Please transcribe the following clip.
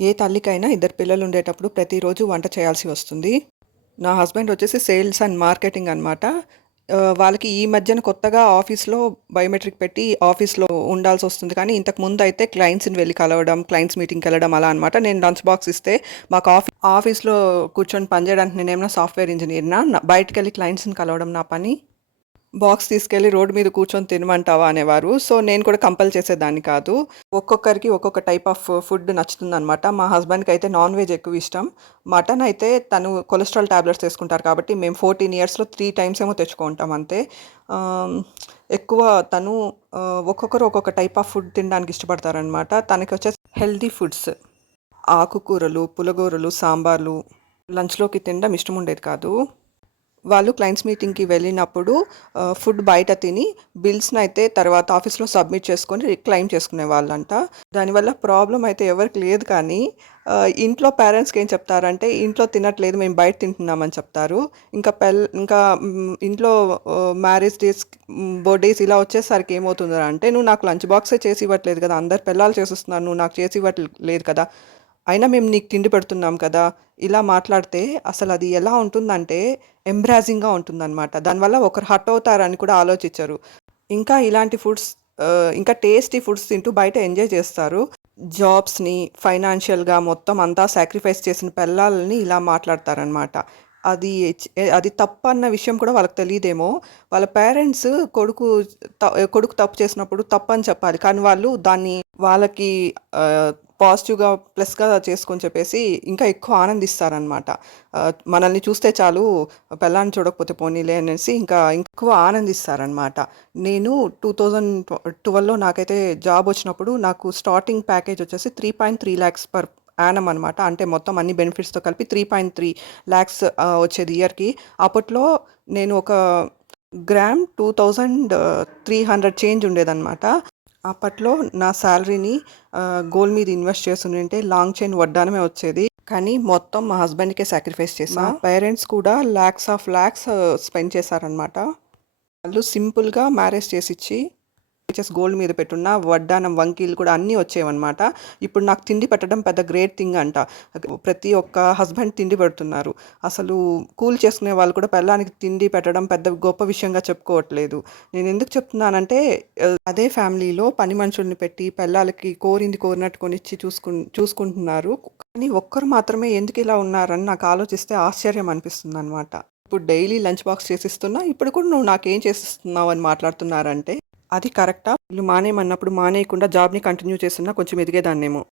ఏ తల్లికైనా ఇద్దరు పిల్లలు ఉండేటప్పుడు ప్రతిరోజు వంట చేయాల్సి వస్తుంది. నా హస్బెండ్ వచ్చేసి సేల్స్ అండ్ మార్కెటింగ్ అనమాట వాళ్ళకి ఈ మధ్యన కొత్తగా ఆఫీస్లో బయోమెట్రిక్ పెట్టి ఆఫీస్లో ఉండాల్సి వస్తుంది. కానీ ఇంతకు ముందు అయితే క్లయింట్స్ని వెళ్ళి కలవడం క్లయింట్స్ మీటింగ్కి వెళ్ళడం అలా అనమాట నేను లంచ్ బాక్స్ ఇస్తే మాకు ఆఫీ ఆఫీస్లో కూర్చొని పనిచేయడానికి నేనేమైనా సాఫ్ట్వేర్ ఇంజనీర్నా? నా- బయటికి వెళ్ళి క్లయింట్స్ని కలవడం నా పని. బాక్స్ తీసుకెళ్ళి రోడ్డు మీద కూర్చొని తినమంటావా అనేవారు. సో నేను కూడా కంపల్ చేసేదాన్ని కాదు. ఒక్కొక్కరికి ఒక్కొక్క టైప్ ఆఫ్ ఫుడ్ నచ్చుతుందనమాట మా హస్బెండ్కి అయితే నాన్ వెజ్ ఎక్కువ ఇష్టం. మటన్ అయితే తను కొలెస్ట్రాల్ ట్యాబ్లెట్స్ తీసుకుంటారు కాబట్టి మేము ఫోర్టీన్ ఇయర్స్లో త్రీ టైమ్స్ ఏమో తెచ్చుకుంటాం అంతే. ఎక్కువ తను ఒక్కొక్కరు ఒక్కొక్క టైప్ ఆఫ్ ఫుడ్ తినడానికి ఇష్టపడతారనమాట తనకి వచ్చేసి హెల్దీ ఫుడ్స్ ఆకుకూరలు పులగూరలు సాంబార్లు లంచ్లోకి తినడం ఇష్టం ఉండేది కాదు. వాళ్ళు క్లయింట్స్ మీటింగ్కి వెళ్ళినప్పుడు ఫుడ్ బయట తిని బిల్స్ని అయితే తర్వాత ఆఫీస్లో సబ్మిట్ చేసుకొని క్లెయిమ్ చేసుకునే వాళ్ళంట. దానివల్ల ప్రాబ్లం అయితే ఎవరికి లేదు కానీ ఇంట్లో పేరెంట్స్కి ఏం చెప్తారంటే ఇంట్లో తినట్లేదు మేము బయట తింటున్నామని చెప్తారు. ఇంకా పెల్ ఇంకా ఇంట్లో మ్యారేజ్ డేస్ బర్త్డేస్ ఇలా వచ్చేసరికి ఏమవుతుందో అంటే నువ్వు నాకు లంచ్ బాక్సే చేసి ఇవ్వట్లేదు కదా అందరు పిల్లలు చేసిస్తున్నారు నువ్వు నాకు చేసి ఇవ్వట్లేదు కదా అయినా మేము నీకు తిండి పెడుతున్నాం కదా ఇలా మాట్లాడితే అసలు అది ఎలా ఉంటుందంటే ఎంబ్రాజింగ్గా ఉంటుందన్నమాట. దానివల్ల ఒకరు హట్ అవుతారని కూడా ఆలోచించరు. ఇంకా ఇలాంటి ఫుడ్స్ ఇంకా టేస్టీ ఫుడ్స్ తింటూ బయట ఎంజాయ్ చేస్తారు. జాబ్స్ని ఫైనాన్షియల్గా మొత్తం అంతా సాక్రిఫైస్ చేసిన పిల్లల్ని ఇలా మాట్లాడతారనమాట అది అది తప్పు అన్న విషయం కూడా వాళ్ళకి తెలియదేమో. వాళ్ళ పేరెంట్స్ కొడుకు కొడుకు తప్పు చేసినప్పుడు తప్పు అని చెప్పాలి. కానీ వాళ్ళు దాన్ని వాళ్ళకి పాజిటివ్గా ప్లస్గా చేసుకొని చెప్పేసి ఇంకా ఎక్కువ ఆనందిస్తారనమాట మనల్ని చూస్తే చాలు పెళ్ళాన్ని చూడకపోతే పోనీలే అనేసి ఇంకా ఎక్కువ ఆనందిస్తారనమాట నేను టూ థౌజండ్ ట్వెల్వ్లో నాకైతే జాబ్ వచ్చినప్పుడు నాకు స్టార్టింగ్ ప్యాకేజ్ వచ్చేసి three point three lakhs per annum అనమాట అంటే మొత్తం అన్ని బెనిఫిట్స్తో కలిపి త్రీ పాయింట్ త్రీ ల్యాక్స్ వచ్చేది ఇయర్కి. అప్పట్లో నేను ఒక gram two thousand three hundred change ఉండేదన్నమాట. అప్పట్లో నా శాలరీని గోల్డ్ మీద ఇన్వెస్ట్ చేస్తుంటే లాంగ్ చైన్ వడ్డానమే వచ్చేది. కానీ మొత్తం మా హస్బెండ్కే సాక్రిఫైస్ చేసా పేరెంట్స్ కూడా ల్యాక్స్ ఆఫ్ ల్యాక్స్ స్పెండ్ చేశారనమాట వాళ్ళు సింపుల్గా మ్యారేజ్ చేసి గోల్డ్ మీద పెట్టున్న వడ్డానం వంకీలు కూడా అన్నీ వచ్చేవన్నమాట. ఇప్పుడు నాకు తిండి పెట్టడం పెద్ద గ్రేట్ థింగ్ అంట. ప్రతి ఒక్క హస్బెండ్ తిండి పెడుతున్నారు. అసలు కూల్ చేసుకునే వాళ్ళు కూడా పిల్లానికి తిండి పెట్టడం పెద్ద గొప్ప విషయంగా చెప్పుకోవట్లేదు. నేను ఎందుకు చెప్తున్నానంటే అదే ఫ్యామిలీలో పని మనుషుల్ని పెట్టి పిల్లలకి కోరింది కోరినట్టు కొనిచ్చి చూసుకు చూసుకుంటున్నారు. కానీ ఒక్కరు మాత్రమే ఎందుకు ఇలా ఉన్నారని నాకు ఆలోచిస్తే ఆశ్చర్యం అనిపిస్తుంది అనమాట ఇప్పుడు డైలీ లంచ్ బాక్స్ చేసిస్తున్నా ఇప్పుడు కూడా నువ్వు నాకేం చేసిస్తున్నావు అని మాట్లాడుతున్నారంటే అది కరెక్టా? వీళ్ళు మానేయమన్నప్పుడు మానేయకుండా జాబ్ని కంటిన్యూ చేస్తున్నా కొంచెం ఎదిగేదాన్నేమో.